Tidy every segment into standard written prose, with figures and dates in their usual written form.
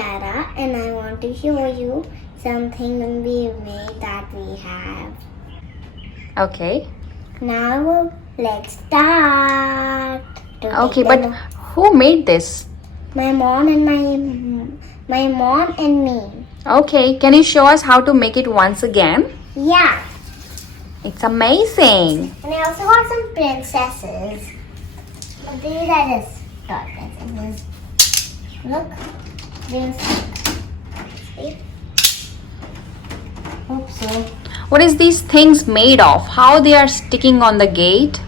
Kiara and I want to show you something we made that we have. Okay. Now let's start. Okay, but who made this? My mom and my mom and me. Okay, can you show us how to make it once again? Yeah. It's amazing. And I also got some princesses. But these are just toy princesses. Look. These. See? Hope so. What is these things made of? How they are sticking on the gate?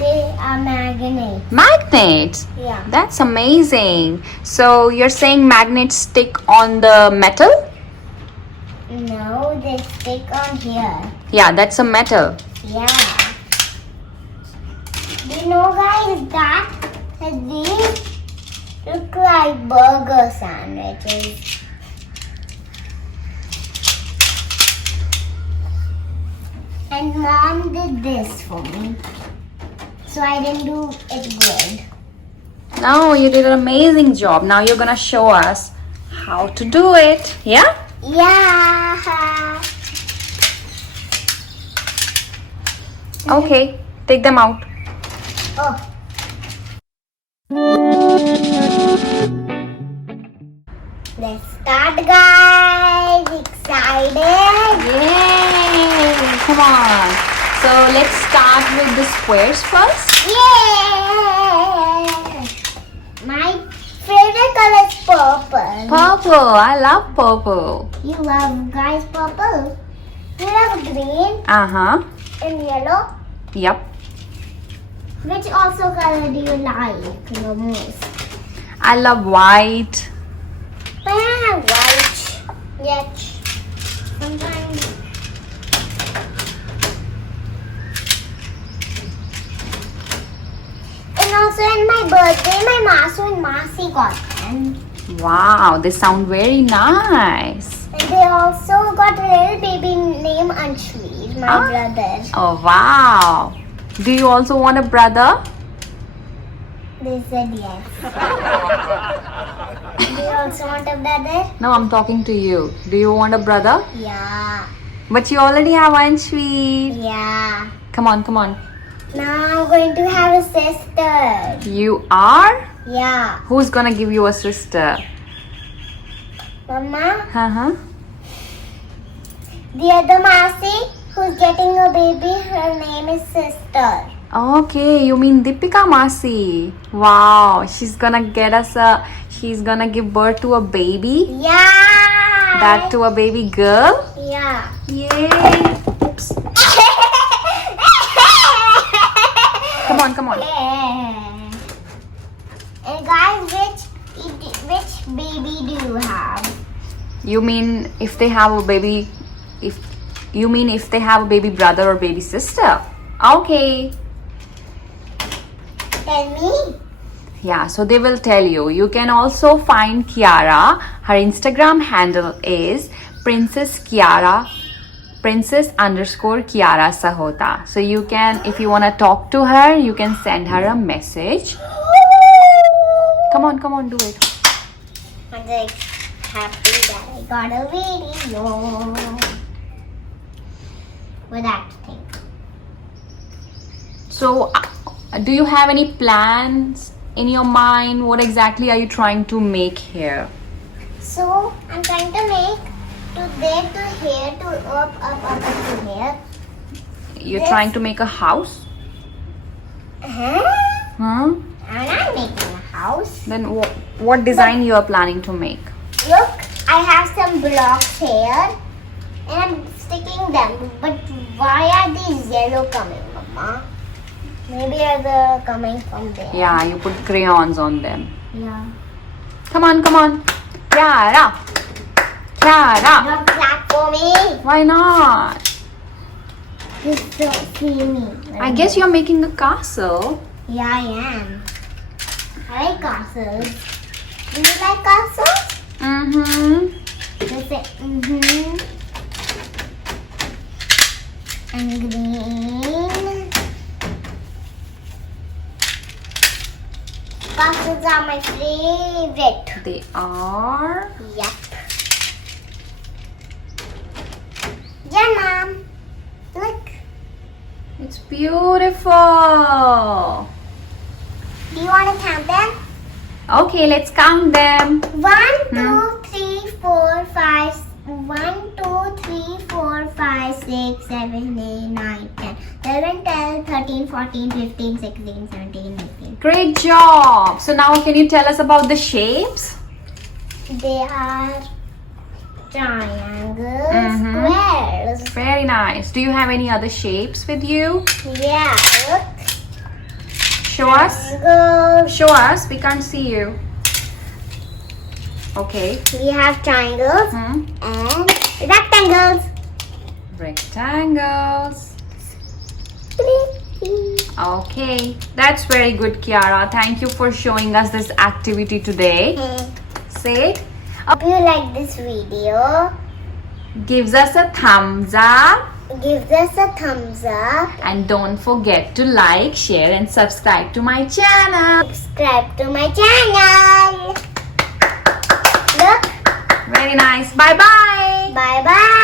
They are magnets. Magnets. Yeah. That's amazing. So you're saying magnets stick on the metal? No, they stick on here. Yeah, that's a metal. Yeah. Do you know, guys, that these look like burger sandwiches. And mom did this for me. So I didn't do it good. No, you did an amazing job. Now you're gonna show us how to do it. Yeah? Yeah. Okay, take them out. Oh. Let's start, guys. Excited? Yay! Come on. So let's start with the squares first. Yeah. My favorite color is purple. Purple. I love purple. You love, guys, purple. You love green Uh-huh. and yellow. Yep. Which also color do you like the most? I love white. White. Yet. Sometimes. And also in my birthday, my Masu and Masi got them. Wow, they sound very nice. And they also got a little baby named Anshli, my brother. Oh, wow. Do you also want a brother? They said yes. Do you also want a brother? No, I'm talking to you. Do you want a brother? Yeah. But you already have Anshli. Yeah. Come on, come on. Now I'm going to have a sister. You are? Yeah. Who's gonna give you a sister? Mama, Uh-huh. the other Masi who's getting a baby, her name is sister. Okay, you mean Deepika Masi. Wow, she's gonna give birth to a baby? Yeah. That to a baby girl? Yeah. Yay! Oops. Come on, come on. And guys, which baby do you have? You mean if they have a baby brother or baby sister? Okay. Tell me. Yeah, so they will tell you. You can also find Kiara. Her Instagram handle is Princess_Kiara Sahota. So you can, if you want to talk to her, you can send her a message. Come on, do it. I'm like happy that I got a video. With that thing. So, do you have any plans in your mind? What exactly are you trying to make here? So I'm trying to make to there to here to up to here. You're Yes. trying to make a house? Huh? Huh? I'm not making a house. Then what design you are planning to make? Look, I have some blocks here and I'm sticking them. But why are these yellow coming, Mama? Maybe they're coming from there. Yeah, you put crayons on them. Yeah. Come on. Kiara. Don't clap for me. Why not? Just don't see me. I guess you're making a castle. Yeah, I am. I like castles. Do you like castles? Mm-hmm. Just say mm-hmm. And green. Puzzles are my favorite. They are. Yep. Yeah, Mom. Look. It's beautiful. Do you want to count them? Okay, let's count them. 1, 2, 3, 4, 5. 1, 2, 3, 4, 5, 6, 7, 8, 9, 10, 11, 12, 13, 14, 15, 16, 17, 18. Great job. So now can you tell us about the shapes? They are triangles, squares. Very nice. Do you have any other shapes with you? Yeah, look. Show us. Triangles. Show us. We can't see you. Okay. We have triangles and rectangles. Rectangles. Okay. That's very good, Kiara. Thank you for showing us this activity today. Say it. Hope you like this video. Gives us a thumbs up. Give us a thumbs up. And don't forget to like, share and subscribe to my channel. Subscribe to my channel. Look. Very nice. Bye-bye. Bye-bye.